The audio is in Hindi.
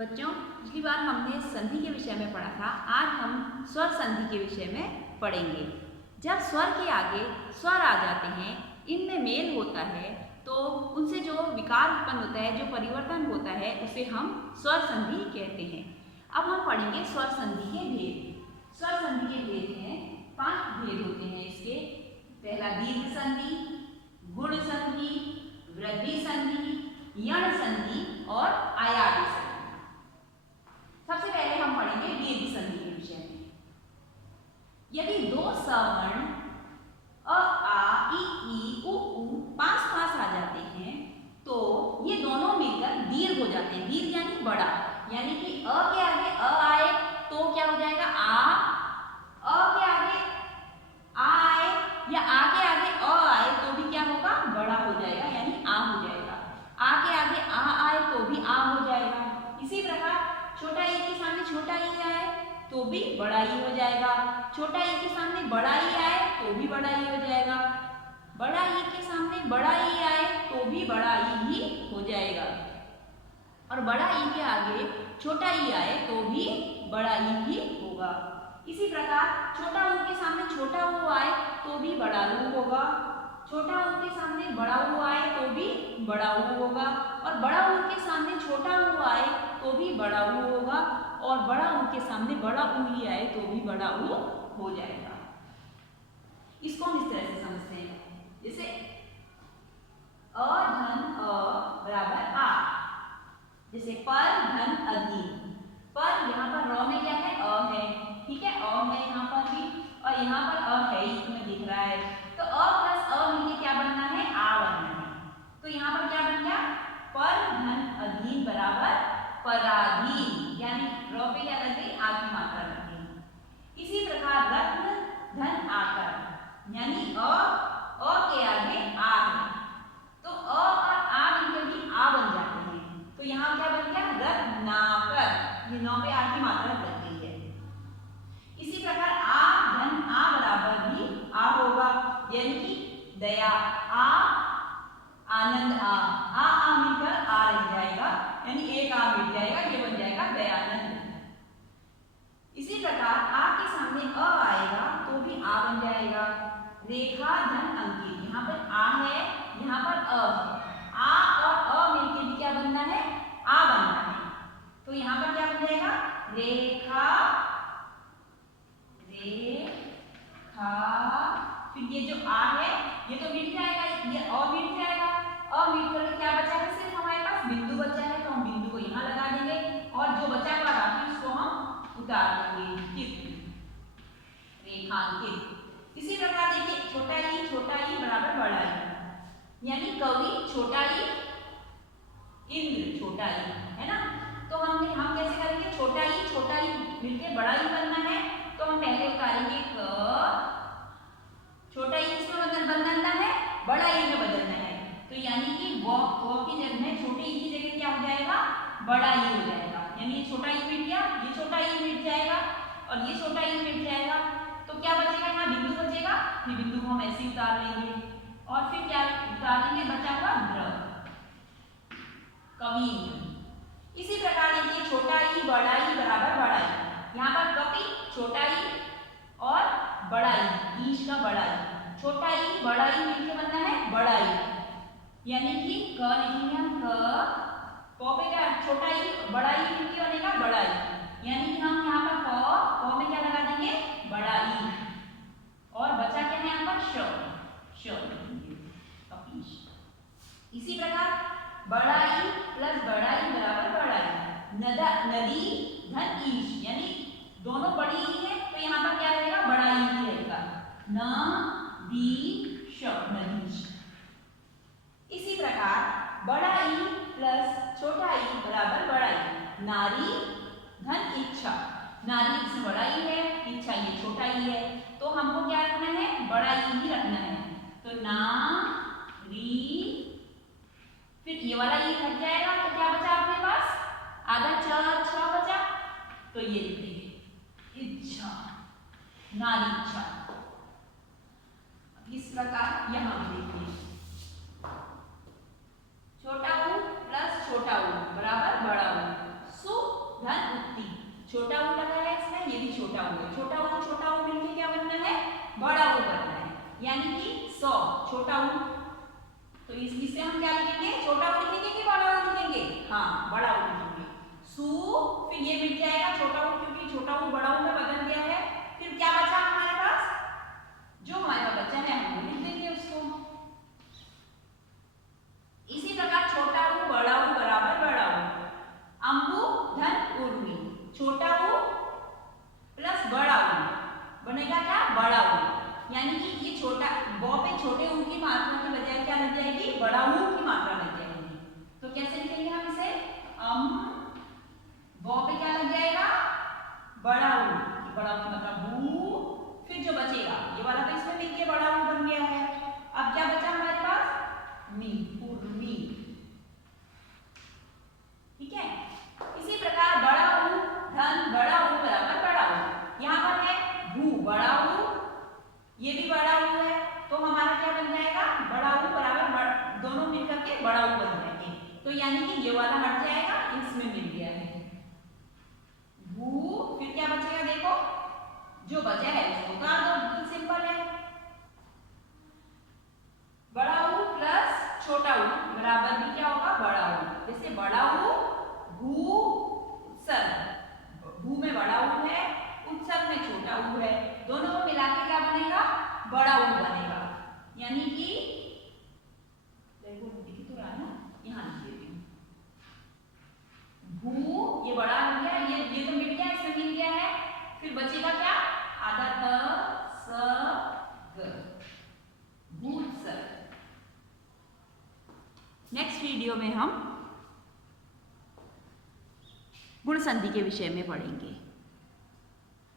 बच्चों, पिछली बार हमने संधि के विषय में पढ़ा था। आज हम स्वर संधि के विषय में पढ़ेंगे। जब स्वर के आगे स्वर आ जाते हैं, इनमें मेल होता है तो उनसे जो विकार उत्पन्न होता है, जो परिवर्तन होता है, उसे हम स्वर संधि कहते हैं। अब हम पढ़ेंगे स्वर संधि के भेद। स्वर संधि के भेद हैं, 5 भेद होते हैं इसके। पहला दीर्घ संधि, गुण संधि, वृद्धि संधि, यण संधि और आयाति संधि। सबसे पहले हम पढ़ेंगे दीर्घ संधि के विषय में। यदि 2 सवर्ण अ, आ, ई, उ, पास पास आ जाते हैं तो ये दोनों मिलकर दीर्घ हो जाते हैं। दीर्घ यानी बड़ा, यानी कि अ के आगे अ आए तो क्या हो जाएगा आ, अ के आगे आ आए या आ के आगे अ आए तो भी क्या होगा, बड़ा हो जाएगा, यानी आ हो जाएगा। आ के आगे आ आए तो भी आ हो जाएगा। इसी प्रकार छोटा ई के सामने छोटा ई आए तो भी बड़ा ई हो जाएगा। छोटा ई के सामने बड़ा ई आए तो भी बड़ा ई हो जाएगा। बड़ा ई के सामने बड़ा ई आए तो भी बड़ा ई ही हो जाएगा। और बड़ा ई के आगे छोटा ई आए तो भी बड़ा ई ही होगा। इसी प्रकार छोटा ऊ के सामने छोटा ऊ आए तो भी बड़ा ऊ होगा। छोटा ऊ के सामने बड़ा ऊ आए तो भी बड़ा ऊ होगा। और बड़ा ऊ के सामने छोटा ऊ आए तो भी बड़ा ऊ होगा। और बड़ा ऊ के सामने बड़ा ऊ ही आए तो भी बड़ा ऊ हो जाएगा। इसको हम इस तरह से समझते हैं, जैसे अ धन अ बराबर आ, जैसे पर धन अधीन। पर यहाँ पर र में क्या है, अ है, ठीक है, अ है यहाँ पर भी, और यहाँ पर अ है ही, तुम्हें दिख रहा है। तो अ प्लस अ मिलके क्या बनना है, आ बनना है। तो यहाँ पर क्या बन गया, पर धन अधीन बराबर पराधीन, यानी र पे क्या लग गई, आ की मात्रा लग गई। इसी प्रकार रत्न धन आकर, यानी अ के आगे आ है तो अ और आ मिलकर भी आ बन जाते हैं। तो यहाँ क्या बन गया, रत्नाकर, ये 9 पे आ की मात्रा लग गई है। इसी प्रकार आ धन आ बराबर भी आ होगा, यानी कि दया आ, आनंद आ मिलकर आ रह जाएगा, यानी एक आ मिल जाएगा, ये बन जाएगा दयानंद। इसी प्रकार आ के सामने अ आएगा तो भी आ बन जाएगा। रेखा धन अंकित, यहाँ पर आ है, यहाँ पर अ है, आ और अ मिलके भी क्या बनना है, आ बनना है। तो यहाँ पर क्या बन जाएगा, रेखा, रेखा, फिर ये जो आ है ये तो मिट जाएगा, ये अ मिट जाएगा। अ मिट करके क्या बचा है, सिर्फ हमारे पास बिंदु बचा है, तो हम बिंदु को यहाँ लगा देंगे और जो बचा हुआ बाकी उसको हम उतार देंगे, रेखांकित। इसी प्रकार देखिए छोटा ई बराबर बड़ा ई, यानी कवि छोटा ई, इंद्र छोटा ई, है ना। तो हम कैसे करेंगे, छोटा ई मिलके बड़ा ई बनना है, तो हम पहले उतारेंगे क, छोटा ई किसमें बदलना है, बड़ा ई में बदलना है। तो यानी कि व की जगह में छोटे ई की जगह क्या हो जाएगा, बड़ा ई हो जाएगा, यानी ये छोटा ई मिट गया, ये छोटा ई मिट जाएगा और ये छोटा ई मिट जाएगा। तो क्या बचेगा, यहाँ बिंदु बचेगा, फिर बिंदु को हम ऐसे उतार लेंगे और फिर क्या उतार लेंगे, बचा हुआ द्र, कवि। इसी प्रकार देखिए छोटा ई बड़ा ई बराबर बड़ा ई, यहाँ पर कवि छोटा ई और बड़ा ई, ईश का बड़ा ई, छोटा ई बड़ा ई मिलके बनना है बड़ा ई, यानी कि क लिखेंगे हम क पे क्या, छोटा ई बड़ा ई मिलके बनेगा बड़ा ई, यानी कि हम यहाँ पर क में क्या लगा देंगे, बड़ा ई, और बचा क्या है यहाँ पर श लिखेंगे, कपीश। इसी प्रकार बड़ा ई प्लस बड़ा ई बराबर बड़ा ई, नदी धन ईश, यानी दोनों बड़ी ई है तो यहाँ पर क्या रहेगा, बड़ा ई ही रहेगा, न दी श, नदीश। इसी प्रकार बड़ा ई प्लस छोटा ई बराबर बड़ा ई, नारी धन इच्छा, नारी इसमें बड़ा ई है, इच्छा ये छोटा ई है, तो हमको क्या रखना है, बड़ा ई ही रखना है। तो ना री, फिर ये वाला ई हट जाएगा तो क्या बचा आपके पास, आधा छ बचा, तो ये लिखेंगे इच्छा, नारी इच्छा। इस प्रकार यहाँ देखिए छोटा ऊ प्लस छोटा ऊ बराबर बड़ा ऊ, सु ऊ है। छोटा ऊ मिलके क्या बनना है? बड़ा ऊ बनना है। यानी कि 100 छोटा ऊ, तो इससे हम क्या लिखेंगे? छोटा ऊ लिखेंगे कि बड़ा ऊ लिखेंगे? हाँ, बड़ा ऊ लिखेंगे। सू, फिर ये मिट जाएगा छोटा ऊ, क्योंकि छोटा ऊ बड़ा ऊ में बदल गया है। फिर क्या बचा हमारे पास? जो हमारे पास बचा है हम लिख देंगे उसको। इसी प्रकार छोटा ऊ बड़ा ऊ बराबर बड़ा ऊ। अंबु धन उर्मी, छोटा ऊ प्लस बड़ा ऊ बनेगा क्या? बड़ा ऊ। यानी कि ये छोटा ब पे छोटे ऊ की मात्रा की बजाय क्या लग जाएगी? बड़ा ऊ की मात्रा लग जाएगी। तो कैसे लिखेंगे हम इसे? ब पे क्या लग जाएगा? बड़ा ऊ, बड़ा ऊ मतलब बू, फिर जो बचेगा ये वाला तो इसमें मिलके बड़ा ऊ बन गया है। अब क्या बचा हमारे पास? मी, उर्मी। ठीक है। इसी प्रकार बड़ा ऊ धन बड़ा ऊ बराबर बड़ा ऊ। यहाँ पर है भू बड़ा ऊ, ये भी बड़ा ऊ है, तो हमारा क्या बन जाएगा? बड़ा ऊ बराबर दोनों मिलकर के बड़ा ऊ बन जाएंगे। तो यानी कि ये वाला हट जाएगा, इसमें मिल गया है भू। फिर क्या बचेगा? देखो जो बचा है उसको उतार दो, बिल्कुल सिंपल है। बड़ा ऊ प्लस छोटा ऊ बराबर भी क्या होगा? बड़ा ऊ। जैसे बड़ा ऊ भू उत्सर्ग, भू में बड़ा ऊ है, उत्सर्ग में छोटा ऊ है, दोनों को मिला के क्या बनेगा? बड़ा ऊ बनेगा। यानी कि देखो दिख तो रहा है ना, यहाँ लिख देती हूँ। भू ये बड़ा हो गया, ये तो मिट गया, इसमें मिल गया है। फिर बचेगा क्या? आधा त स ग, भूत्सर्ग। नेक्स्ट वीडियो में हम गुण संधि के विषय में पढ़ेंगे।